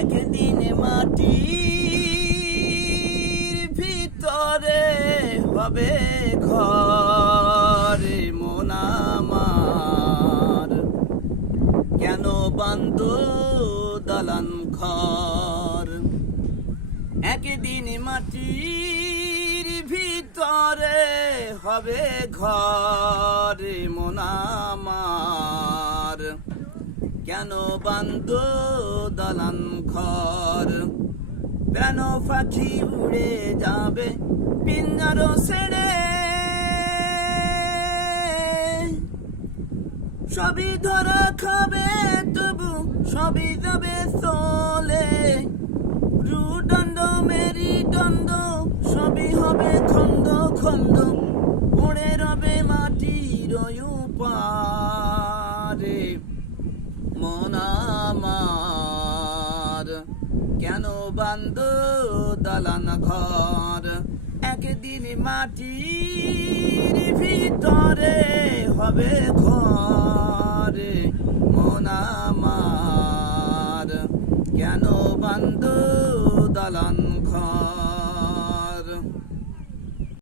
একদিন মাটির ভিতরে হবে ঘর মন আমার, কেন বান্ধ দালান ঘর? একদিন মাটির ভিতরে হবে ঘর মন আমার, কেন বান্ধ দালান ঘর? প্রাণ পাখি উড়ে যাবে পিঞ্জর ছেড়ে, সবই ধরা খাবে তবু সবই যাবে চলে। রুদণ্ড মেরুদণ্ড সবই হবে খন্ড খন্ড, পড়ে রবে মাটির পারে মন আমার, কেন বান্ধ দালান ঘর? একদিন মাটির ভিতরে হবে ঘর মন আমার, কেন বান্ধ দালান ঘর?